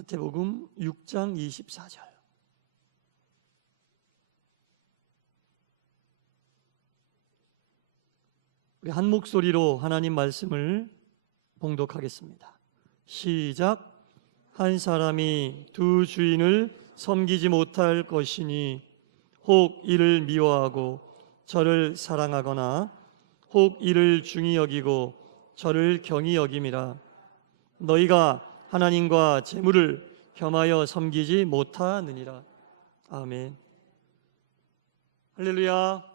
마태복음 6장 24절. 우리 한 목소리로 하나님 말씀을 봉독하겠습니다. 시작. 한 사람이 두 주인을 섬기지 못할 것이니 혹 이를 미워하고 저를 사랑하거나 혹 이를 중히 여기고 저를 경히 여김이라. 너희가 하나님과 재물을 겸하여 섬기지 못하느니라. 아멘. 할렐루야.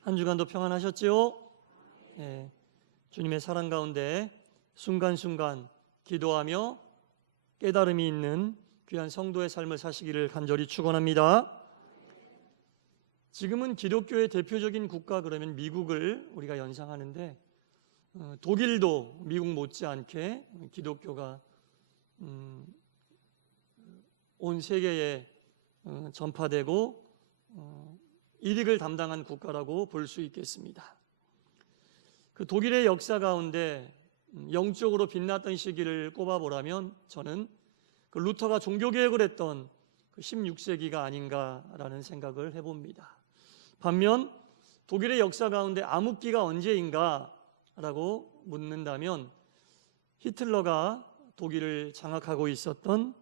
한 주간도 평안하셨지요? 네. 주님의 사랑 가운데 순간순간 기도하며 깨달음이 있는 귀한 성도의 삶을 사시기를 간절히 축원합니다. 지금은 기독교의 대표적인 국가 그러면 미국을 우리가 연상하는데, 독일도 미국 못지않게 기독교가 온 세계에 전파되고 일익을 담당한 국가라고 볼 수 있겠습니다. 그 독일의 역사 가운데 영적으로 빛났던 시기를 꼽아보라면 저는 그 루터가 종교개혁을 했던 그 16세기가 아닌가라는 생각을 해봅니다. 반면 독일의 역사 가운데 암흑기가 언제인가라고 묻는다면 히틀러가 독일을 장악하고 있었던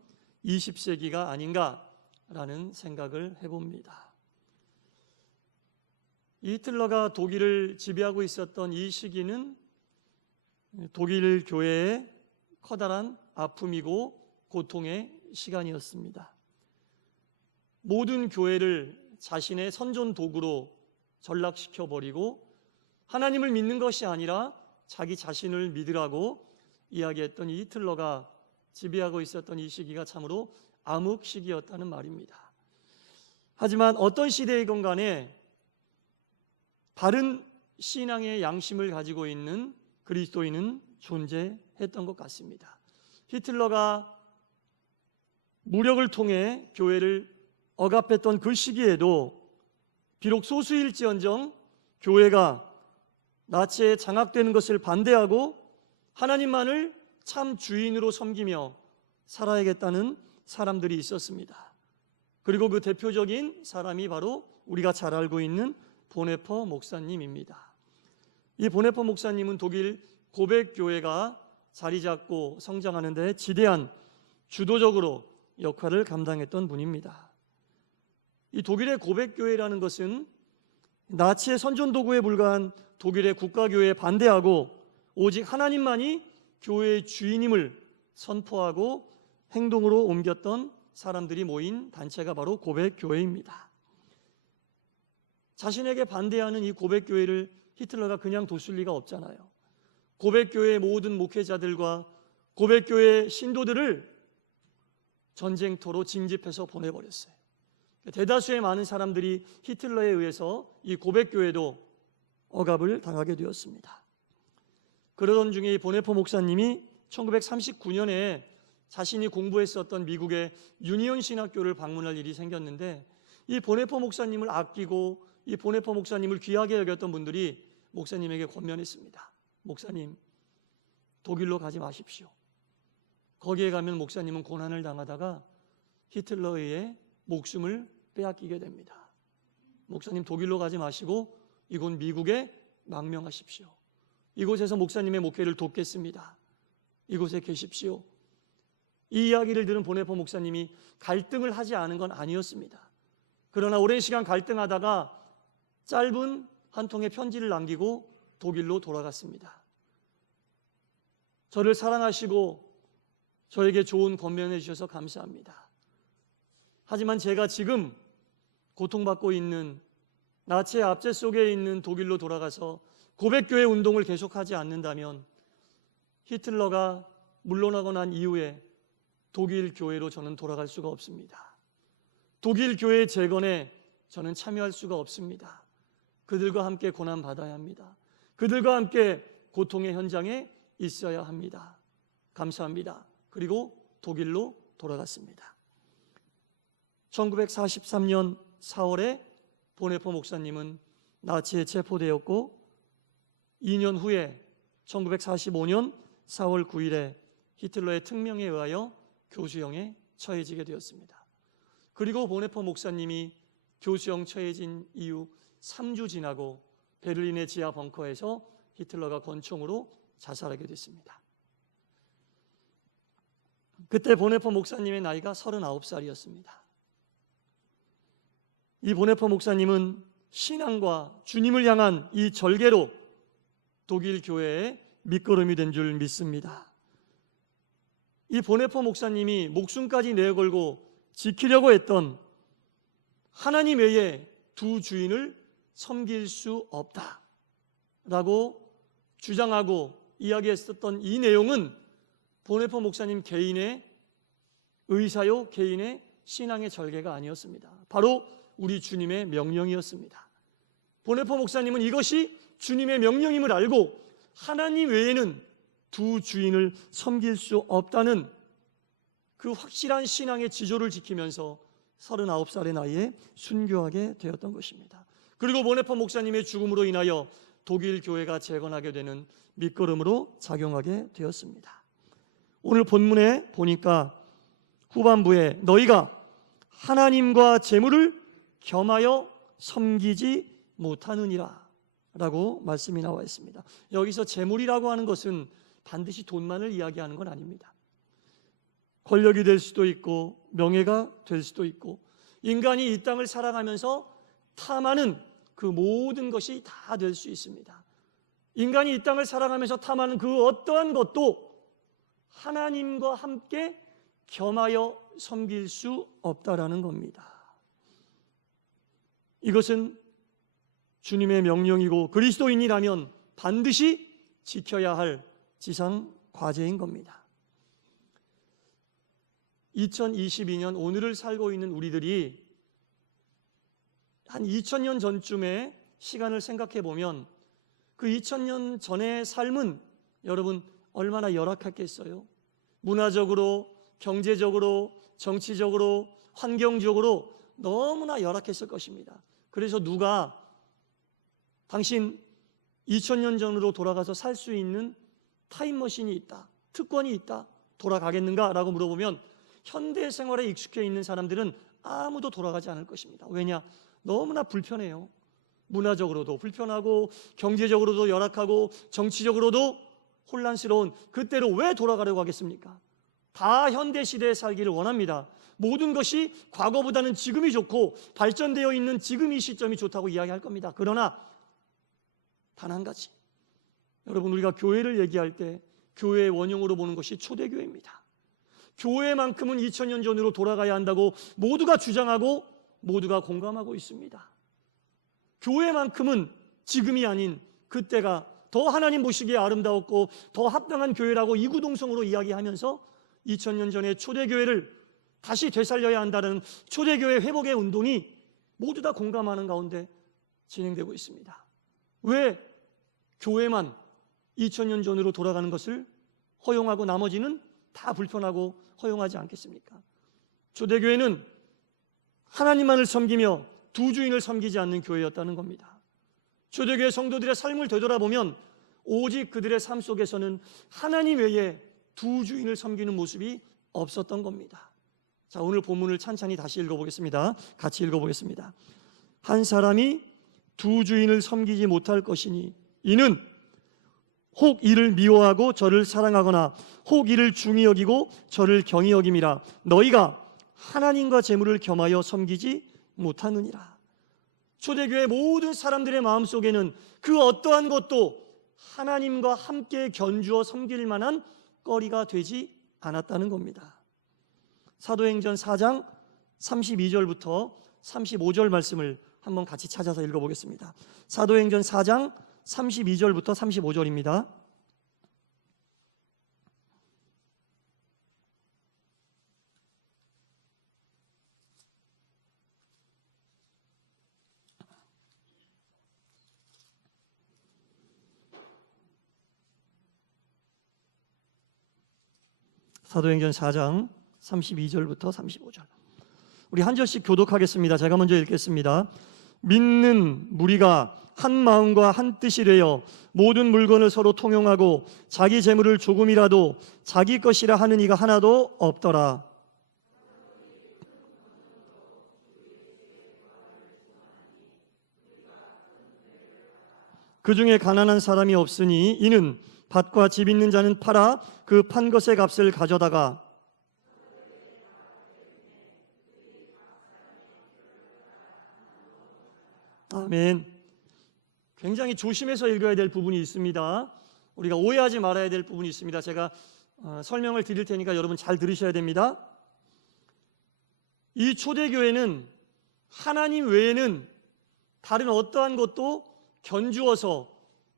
20세기가 아닌가라는 생각을 해봅니다. 히틀러가 독일을 지배하고 있었던 이 시기는 독일 교회의 커다란 아픔이고 고통의 시간이었습니다. 모든 교회를 자신의 선전 도구로 전락시켜버리고 하나님을 믿는 것이 아니라 자기 자신을 믿으라고 이야기했던 이 히틀러가 지배하고 있었던 이 시기가 참으로 암흑 시기였다는 말입니다. 하지만 어떤 시대이건 간에 바른 신앙의 양심을 가지고 있는 그리스도인은 존재했던 것 같습니다. 히틀러가 무력을 통해 교회를 억압했던 그 시기에도 비록 소수일지언정 교회가 나치에 장악되는 것을 반대하고 하나님만을 참 주인으로 섬기며 살아야겠다는 사람들이 있었습니다. 그리고 그 대표적인 사람이 바로 우리가 잘 알고 있는 보네퍼 목사님입니다. 이 보네퍼 목사님은 독일 고백교회가 자리 잡고 성장하는 데 지대한 주도적으로 역할을 감당했던 분입니다. 이 독일의 고백교회라는 것은 나치의 선전도구에 불과한 독일의 국가교회에 반대하고 오직 하나님만이 교회의 주인임을 선포하고 행동으로 옮겼던 사람들이 모인 단체가 바로 고백교회입니다. 자신에게 반대하는 이 고백교회를 히틀러가 그냥 뒀을 리가 없잖아요. 고백교회의 모든 목회자들과 고백교회 신도들을 전쟁터로 징집해서 보내버렸어요. 대다수의 많은 사람들이 히틀러에 의해서 이 고백교회도 억압을 당하게 되었습니다. 그러던 중에 이 보네퍼 목사님이 1939년에 자신이 공부했었던 미국의 유니온 신학교를 방문할 일이 생겼는데, 이 보네퍼 목사님을 아끼고 이 보네퍼 목사님을 귀하게 여겼던 분들이 목사님에게 권면했습니다. 목사님, 독일로 가지 마십시오. 거기에 가면 목사님은 고난을 당하다가 히틀러에 의해 목숨을 빼앗기게 됩니다. 목사님, 독일로 가지 마시고 이곳 미국에 망명하십시오. 이곳에서 목사님의 목회를 돕겠습니다. 이곳에 계십시오. 이 이야기를 들은 보네퍼 목사님이 갈등을 하지 않은 건 아니었습니다. 그러나 오랜 시간 갈등하다가 짧은 한 통의 편지를 남기고 독일로 돌아갔습니다. 저를 사랑하시고 저에게 좋은 권면해 주셔서 감사합니다. 하지만 제가 지금 고통받고 있는 나치의 압제 속에 있는 독일로 돌아가서 고백교회 운동을 계속하지 않는다면 히틀러가 물러나고 난 이후에 독일 교회로 저는 돌아갈 수가 없습니다. 독일 교회 재건에 저는 참여할 수가 없습니다. 그들과 함께 고난받아야 합니다. 그들과 함께 고통의 현장에 있어야 합니다. 감사합니다. 그리고 독일로 돌아갔습니다. 1943년 4월에 보네퍼 목사님은 나치에 체포되었고 2년 후에 1945년 4월 9일에 히틀러의 특명에 의하여 교수형에 처해지게 되었습니다. 그리고 보네퍼 목사님이 교수형 처해진 이후 3주 지나고 베를린의 지하 벙커에서 히틀러가 권총으로 자살하게 됐습니다. 그때 보네퍼 목사님의 나이가 39살이었습니다. 이 보네퍼 목사님은 신앙과 주님을 향한 이 절개로 독일 교회의 밑거름이 된 줄 믿습니다. 이 보네퍼 목사님이 목숨까지 내걸고 지키려고 했던 하나님 외에 두 주인을 섬길 수 없다라고 주장하고 이야기했었던 이 내용은 보네퍼 목사님 개인의 의사요, 개인의 신앙의 절개가 아니었습니다. 바로 우리 주님의 명령이었습니다. 보네퍼 목사님은 이것이 주님의 명령임을 알고 하나님 외에는 두 주인을 섬길 수 없다는 그 확실한 신앙의 지조를 지키면서 39살의 나이에 순교하게 되었던 것입니다. 그리고 보네퍼 목사님의 죽음으로 인하여 독일 교회가 재건하게 되는 밑거름으로 작용하게 되었습니다. 오늘 본문에 보니까 후반부에 너희가 하나님과 재물을 겸하여 섬기지 못하느니라 라고 말씀이 나와 있습니다. 여기서 재물이라고 하는 것은 반드시 돈만을 이야기하는 건 아닙니다. 권력이 될 수도 있고 명예가 될 수도 있고 인간이 이 땅을 살아가면서 탐하는 그 모든 것이 다 될 수 있습니다. 인간이 이 땅을 살아가면서 탐하는 그 어떠한 것도 하나님과 함께 겸하여 섬길 수 없다라는 겁니다. 이것은 주님의 명령이고 그리스도인이라면 반드시 지켜야 할 지상 과제인 겁니다. 2022년 오늘을 살고 있는 우리들이 한 2000년 전쯤의 시간을 생각해 보면 그 2000년 전의 삶은 여러분 얼마나 열악했겠어요? 문화적으로, 경제적으로, 정치적으로, 환경적으로 너무나 열악했을 것입니다. 그래서 누가 당신 2000년 전으로 돌아가서 살 수 있는 타임머신이 있다, 특권이 있다, 돌아가겠는가? 라고 물어보면 현대 생활에 익숙해 있는 사람들은 아무도 돌아가지 않을 것입니다. 왜냐? 너무나 불편해요. 문화적으로도 불편하고 경제적으로도 열악하고 정치적으로도 혼란스러운 그때로 왜 돌아가려고 하겠습니까? 다 현대시대에 살기를 원합니다. 모든 것이 과거보다는 지금이 좋고 발전되어 있는 지금 이 시점이 좋다고 이야기할 겁니다. 그러나 단 한 가지, 여러분 우리가 교회를 얘기할 때 교회의 원형으로 보는 것이 초대교회입니다. 교회만큼은 2000년 전으로 돌아가야 한다고 모두가 주장하고 모두가 공감하고 있습니다. 교회만큼은 지금이 아닌 그때가 더 하나님 보시기에 아름다웠고 더 합당한 교회라고 이구동성으로 이야기하면서 2000년 전의 초대교회를 다시 되살려야 한다는 초대교회 회복의 운동이 모두 다 공감하는 가운데 진행되고 있습니다. 왜 교회만 2000년 전으로 돌아가는 것을 허용하고 나머지는 다 불편하고 허용하지 않겠습니까? 초대교회는 하나님만을 섬기며 두 주인을 섬기지 않는 교회였다는 겁니다. 초대교회 성도들의 삶을 되돌아보면 오직 그들의 삶 속에서는 하나님 외에 두 주인을 섬기는 모습이 없었던 겁니다. 자, 오늘 본문을 찬찬히 다시 읽어보겠습니다. 같이 읽어보겠습니다. 한 사람이 두 주인을 섬기지 못할 것이니 이는 혹 이를 미워하고 저를 사랑하거나 혹 이를 중히 여기고 저를 경히 여김이라. 너희가 하나님과 재물을 겸하여 섬기지 못하느니라. 초대교회 모든 사람들의 마음속에는 그 어떠한 것도 하나님과 함께 견주어 섬길 만한 거리가 되지 않았다는 겁니다. 사도행전 4장 32절부터 35절 말씀을 한번 같이 찾아서 읽어보겠습니다. 사도행전 4장 32절부터 35절입니다. 사도행전 4장 32절부터 35절. 우리 한 절씩 교독하겠습니다. 제가 먼저 읽겠습니다. 믿는 무리가 한 마음과 한 뜻이 되어 모든 물건을 서로 통용하고 자기 재물을 조금이라도 자기 것이라 하는 이가 하나도 없더라. 그 중에 가난한 사람이 없으니 이는 밭과 집 있는 자는 팔아 그 판 것의 값을 가져다가 아멘. 굉장히 조심해서 읽어야 될 부분이 있습니다. 우리가 오해하지 말아야 될 부분이 있습니다. 제가 설명을 드릴 테니까 여러분 잘 들으셔야 됩니다. 이 초대교회는 하나님 외에는 다른 어떠한 것도 견주어서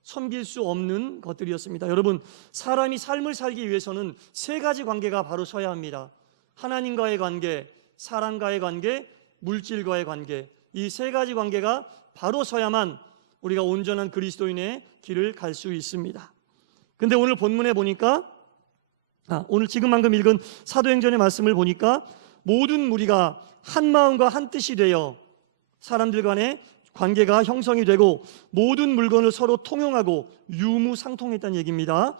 섬길 수 없는 것들이었습니다. 여러분, 사람이 삶을 살기 위해서는 세 가지 관계가 바로 서야 합니다. 하나님과의 관계, 사람과의 관계, 물질과의 관계. 이 세 가지 관계가 바로 서야만 우리가 온전한 그리스도인의 길을 갈 수 있습니다. 근데 오늘 본문에 보니까 오늘 지금 방금 읽은 사도행전의 말씀을 보니까 모든 무리가 한 마음과 한 뜻이 되어 사람들 간의 관계가 형성이 되고 모든 물건을 서로 통용하고 유무상통했다는 얘기입니다.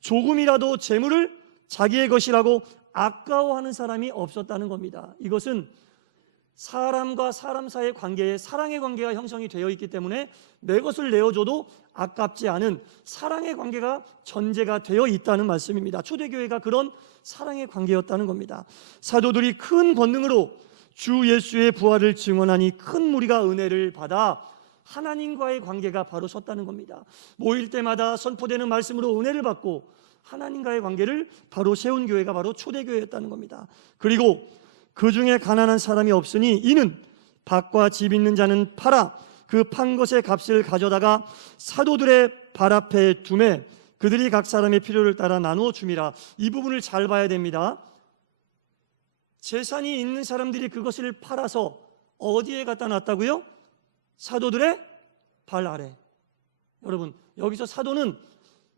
조금이라도 재물을 자기의 것이라고 아까워하는 사람이 없었다는 겁니다. 이것은 사람과 사람 사이의 관계에 사랑의 관계가 형성이 되어 있기 때문에 내 것을 내어줘도 아깝지 않은 사랑의 관계가 전제가 되어 있다는 말씀입니다. 초대교회가 그런 사랑의 관계였다는 겁니다. 사도들이 큰 권능으로 주 예수의 부활을 증언하니 큰 무리가 은혜를 받아 하나님과의 관계가 바로 섰다는 겁니다. 모일 때마다 선포되는 말씀으로 은혜를 받고 하나님과의 관계를 바로 세운 교회가 바로 초대교회였다는 겁니다. 그리고 그 중에 가난한 사람이 없으니 이는 밭과 집 있는 자는 팔아 그 판 것의 값을 가져다가 사도들의 발 앞에 두매 그들이 각 사람의 필요를 따라 나누어 줌이라. 이 부분을 잘 봐야 됩니다. 재산이 있는 사람들이 그것을 팔아서 어디에 갖다 놨다고요? 사도들의 발 아래. 여러분, 여기서 사도는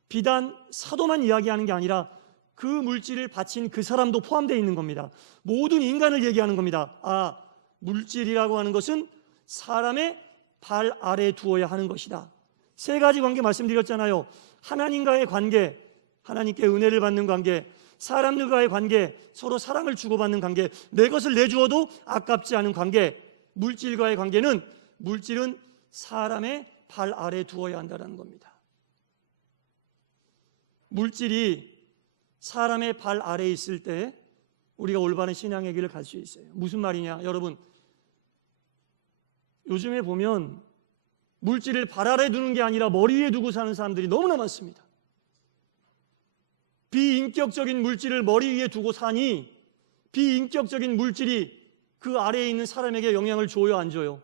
비단 사도만 이야기하는 게 아니라 그 물질을 바친 그 사람도 포함되어 있는 겁니다. 모든 인간을 얘기하는 겁니다. 물질이라고 하는 것은 사람의 발 아래에 두어야 하는 것이다. 세 가지 관계 말씀드렸잖아요. 하나님과의 관계, 하나님께 은혜를 받는 관계, 사람들과의 관계, 서로 사랑을 주고받는 관계, 내 것을 내주어도 아깝지 않은 관계. 물질과의 관계는 물질은 사람의 발 아래에 두어야 한다는 겁니다. 물질이 사람의 발 아래에 있을 때 우리가 올바른 신앙의 길을 갈 수 있어요. 무슨 말이냐? 여러분, 요즘에 보면 물질을 발 아래에 두는 게 아니라 머리 위에 두고 사는 사람들이 너무나 많습니다. 비인격적인 물질을 머리 위에 두고 사니 비인격적인 물질이 그 아래에 있는 사람에게 영향을 줘요, 안 줘요?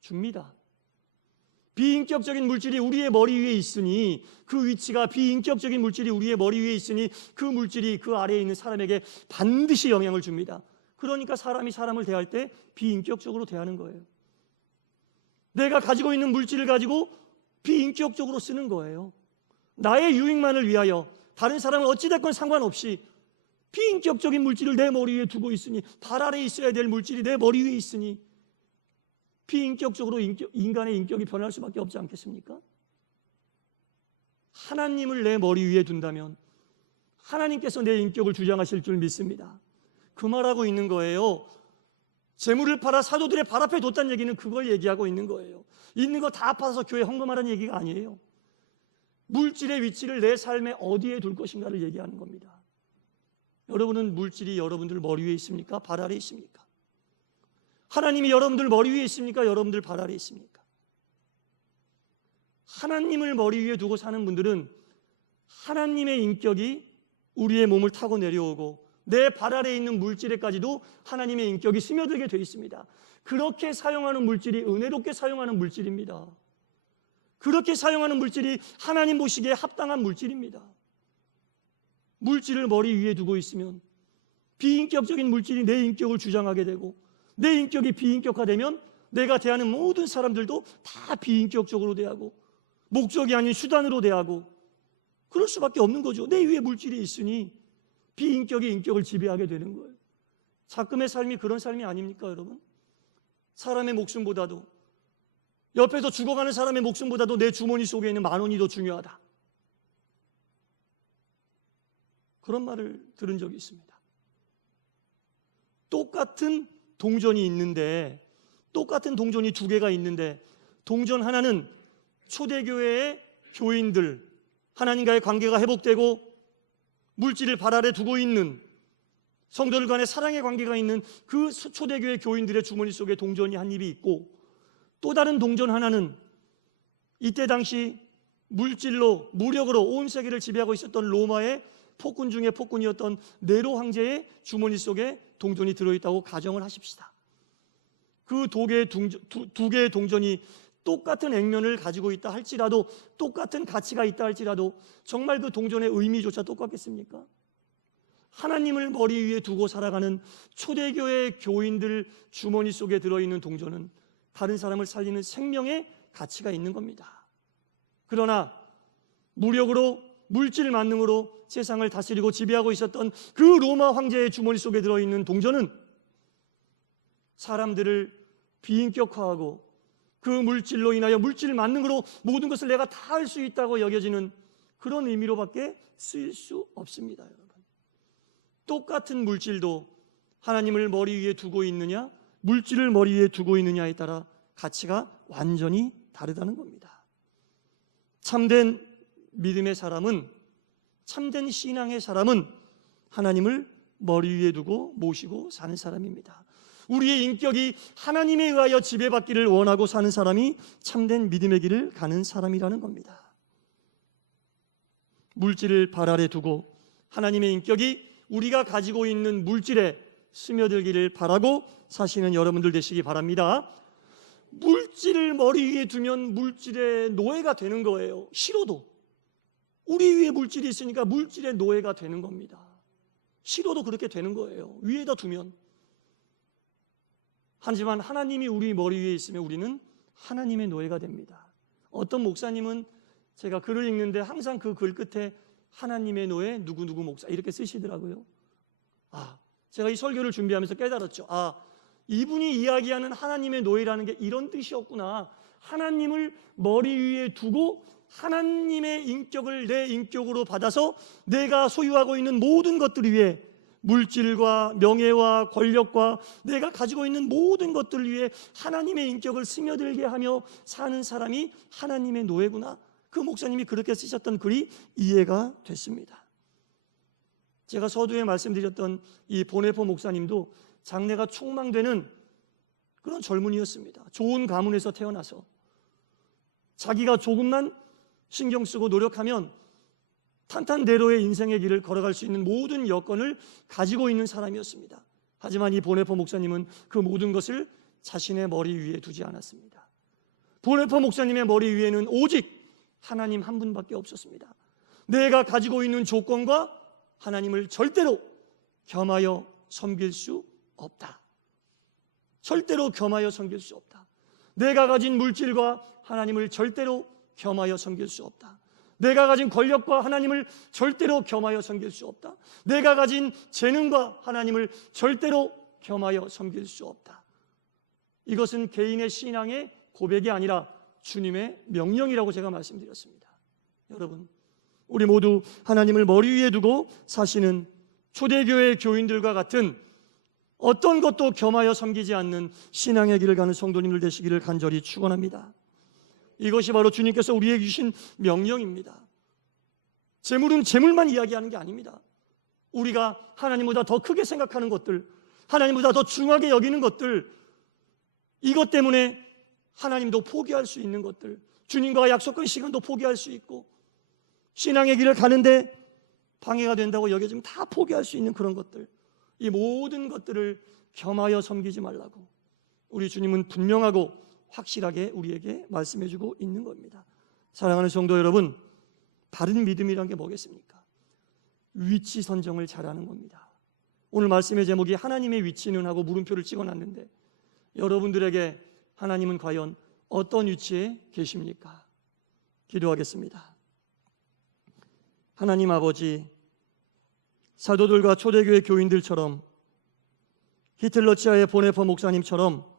줍니다. 비인격적인 물질이 우리의 머리 위에 있으니 그 위치가 비인격적인 물질이 우리의 머리 위에 있으니 그 물질이 그 아래에 있는 사람에게 반드시 영향을 줍니다. 그러니까 사람이 사람을 대할 때 비인격적으로 대하는 거예요. 내가 가지고 있는 물질을 가지고 비인격적으로 쓰는 거예요. 나의 유익만을 위하여 다른 사람은 어찌됐건 상관없이 비인격적인 물질을 내 머리 위에 두고 있으니 발 아래에 있어야 될 물질이 내 머리 위에 있으니 비인격적으로 인간의 인격이 변할 수밖에 없지 않겠습니까? 하나님을 내 머리 위에 둔다면 하나님께서 내 인격을 주장하실 줄 믿습니다. 그 말하고 있는 거예요. 재물을 팔아 사도들의 발 앞에 뒀다는 얘기는 그걸 얘기하고 있는 거예요. 있는 거 다 팔아서 교회 헌금하라는 얘기가 아니에요. 물질의 위치를 내 삶에 어디에 둘 것인가를 얘기하는 겁니다. 여러분은 물질이 여러분들 머리 위에 있습니까? 발 아래에 있습니까? 하나님이 여러분들 머리 위에 있습니까? 여러분들 발 아래에 있습니까? 하나님을 머리 위에 두고 사는 분들은 하나님의 인격이 우리의 몸을 타고 내려오고 내 발 아래에 있는 물질에까지도 하나님의 인격이 스며들게 되어 있습니다. 그렇게 사용하는 물질이 은혜롭게 사용하는 물질입니다. 그렇게 사용하는 물질이 하나님 보시기에 합당한 물질입니다. 물질을 머리 위에 두고 있으면 비인격적인 물질이 내 인격을 주장하게 되고 내 인격이 비인격화되면 내가 대하는 모든 사람들도 다 비인격적으로 대하고 목적이 아닌 수단으로 대하고 그럴 수밖에 없는 거죠. 내 위에 물질이 있으니 비인격이 인격을 지배하게 되는 거예요. 작금의 삶이 그런 삶이 아닙니까, 여러분? 사람의 목숨보다도 옆에서 죽어가는 사람의 목숨보다도 내 주머니 속에 있는 10,000원이 더 중요하다. 그런 말을 들은 적이 있습니다. 똑같은 동전이 있는데, 똑같은 동전이 2개가 있는데, 동전 하나는 초대교회의 교인들, 하나님과의 관계가 회복되고 물질을 발 아래 두고 있는 성도들 간의 사랑의 관계가 있는 그 초대교회 교인들의 주머니 속에 동전이 한 입이 있고, 또 다른 동전 하나는 이때 당시 물질로, 무력으로 온 세계를 지배하고 있었던 로마의 폭군 중에 폭군이었던 네로 황제의 주머니 속에 동전이 들어있다고 가정을 하십시다. 그 두 개의 동전이 똑같은 액면을 가지고 있다 할지라도, 똑같은 가치가 있다 할지라도 정말 그 동전의 의미조차 똑같겠습니까? 하나님을 머리 위에 두고 살아가는 초대교회 교인들 주머니 속에 들어있는 동전은 다른 사람을 살리는 생명의 가치가 있는 겁니다. 그러나 무력으로, 물질 만능으로 세상을 다스리고 지배하고 있었던 그 로마 황제의 주머니 속에 들어있는 동전은 사람들을 비인격화하고 그 물질로 인하여, 물질 만능으로 모든 것을 내가 다 할 수 있다고 여겨지는 그런 의미로밖에 쓰일 수 없습니다. 여러분, 똑같은 물질도 하나님을 머리 위에 두고 있느냐, 물질을 머리 위에 두고 있느냐에 따라 가치가 완전히 다르다는 겁니다. 참된 믿음의 사람은, 참된 신앙의 사람은 하나님을 머리 위에 두고 모시고 사는 사람입니다. 우리의 인격이 하나님에 의하여 지배받기를 원하고 사는 사람이 참된 믿음의 길을 가는 사람이라는 겁니다. 물질을 발 아래 두고 하나님의 인격이 우리가 가지고 있는 물질에 스며들기를 바라고 사시는 여러분들 되시기 바랍니다. 물질을 머리 위에 두면 물질의 노예가 되는 거예요. 싫어도. 우리 위에 물질이 있으니까 물질의 노예가 되는 겁니다. 싫어도 그렇게 되는 거예요. 위에다 두면. 하지만 하나님이 우리 머리 위에 있으면 우리는 하나님의 노예가 됩니다. 어떤 목사님은 제가 글을 읽는데 항상 그 글 끝에 하나님의 노예 누구누구 목사 이렇게 쓰시더라고요. 제가 이 설교를 준비하면서 깨달았죠. 이분이 이야기하는 하나님의 노예라는 게 이런 뜻이었구나. 하나님을 머리 위에 두고 하나님의 인격을 내 인격으로 받아서 내가 소유하고 있는 모든 것들 위에, 물질과 명예와 권력과 내가 가지고 있는 모든 것들 위에 하나님의 인격을 스며들게 하며 사는 사람이 하나님의 노예구나. 그 목사님이 그렇게 쓰셨던 글이 이해가 됐습니다. 제가 서두에 말씀드렸던 이 보네포 목사님도 장래가 촉망되는 그런 젊은이였습니다. 좋은 가문에서 태어나서 자기가 조금만 신경 쓰고 노력하면 탄탄대로의 인생의 길을 걸어갈 수 있는 모든 여건을 가지고 있는 사람이었습니다. 하지만 이 보네포 목사님은 그 모든 것을 자신의 머리 위에 두지 않았습니다. 보네포 목사님의 머리 위에는 오직 하나님 한 분밖에 없었습니다. 내가 가지고 있는 조건과 하나님을 절대로 겸하여 섬길 수 없다. 절대로 겸하여 섬길 수 없다. 내가 가진 물질과 하나님을 절대로 겸하여 섬길 수 없다. 내가 가진 권력과 하나님을 절대로 겸하여 섬길 수 없다. 내가 가진 재능과 하나님을 절대로 겸하여 섬길 수 없다. 이것은 개인의 신앙의 고백이 아니라 주님의 명령이라고 제가 말씀드렸습니다. 여러분, 우리 모두 하나님을 머리 위에 두고 사시는 초대교회 교인들과 같은 어떤 것도 겸하여 섬기지 않는 신앙의 길을 가는 성도님들 되시기를 간절히 축원합니다. 이것이 바로 주님께서 우리에게 주신 명령입니다. 재물은 재물만 이야기하는 게 아닙니다. 우리가 하나님보다 더 크게 생각하는 것들, 하나님보다 더 중하게 여기는 것들, 이것 때문에 하나님도 포기할 수 있는 것들, 주님과 약속한 시간도 포기할 수 있고, 신앙의 길을 가는데 방해가 된다고 여겨지면 다 포기할 수 있는 그런 것들, 이 모든 것들을 겸하여 섬기지 말라고 우리 주님은 분명하고 확실하게 우리에게 말씀해주고 있는 겁니다. 사랑하는 성도 여러분, 바른 믿음이란 게 뭐겠습니까? 위치 선정을 잘하는 겁니다. 오늘 말씀의 제목이 하나님의 위치는 하고 물음표를 찍어놨는데, 여러분들에게 하나님은 과연 어떤 위치에 계십니까? 기도하겠습니다. 하나님 아버지, 사도들과 초대교회 교인들처럼, 히틀러 치하의 보네포 목사님처럼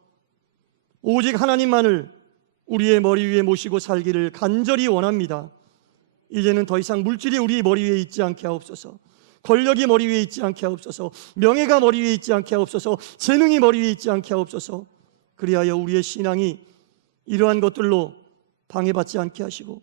오직 하나님만을 우리의 머리 위에 모시고 살기를 간절히 원합니다. 이제는 더 이상 물질이 우리 머리 위에 있지 않게 하옵소서. 권력이 머리 위에 있지 않게 하옵소서. 명예가 머리 위에 있지 않게 하옵소서. 재능이 머리 위에 있지 않게 하옵소서. 그리하여 우리의 신앙이 이러한 것들로 방해받지 않게 하시고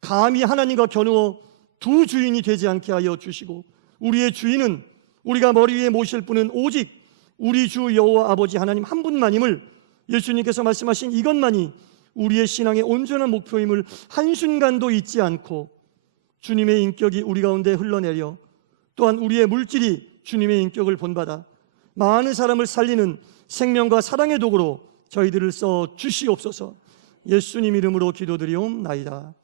감히 하나님과 겨누어 두 주인이 되지 않게 하여 주시고 우리의 주인은 우리가 머리 위에 모실 분은 오직 우리 주 여호와 아버지 하나님 한 분만임을 예수님께서 말씀하신 이것만이 우리의 신앙의 온전한 목표임을 한순간도 잊지 않고 주님의 인격이 우리 가운데 흘러내려 또한 우리의 물질이 주님의 인격을 본받아 많은 사람을 살리는 생명과 사랑의 도구로 저희들을 써 주시옵소서. 예수님 이름으로 기도드리옵나이다.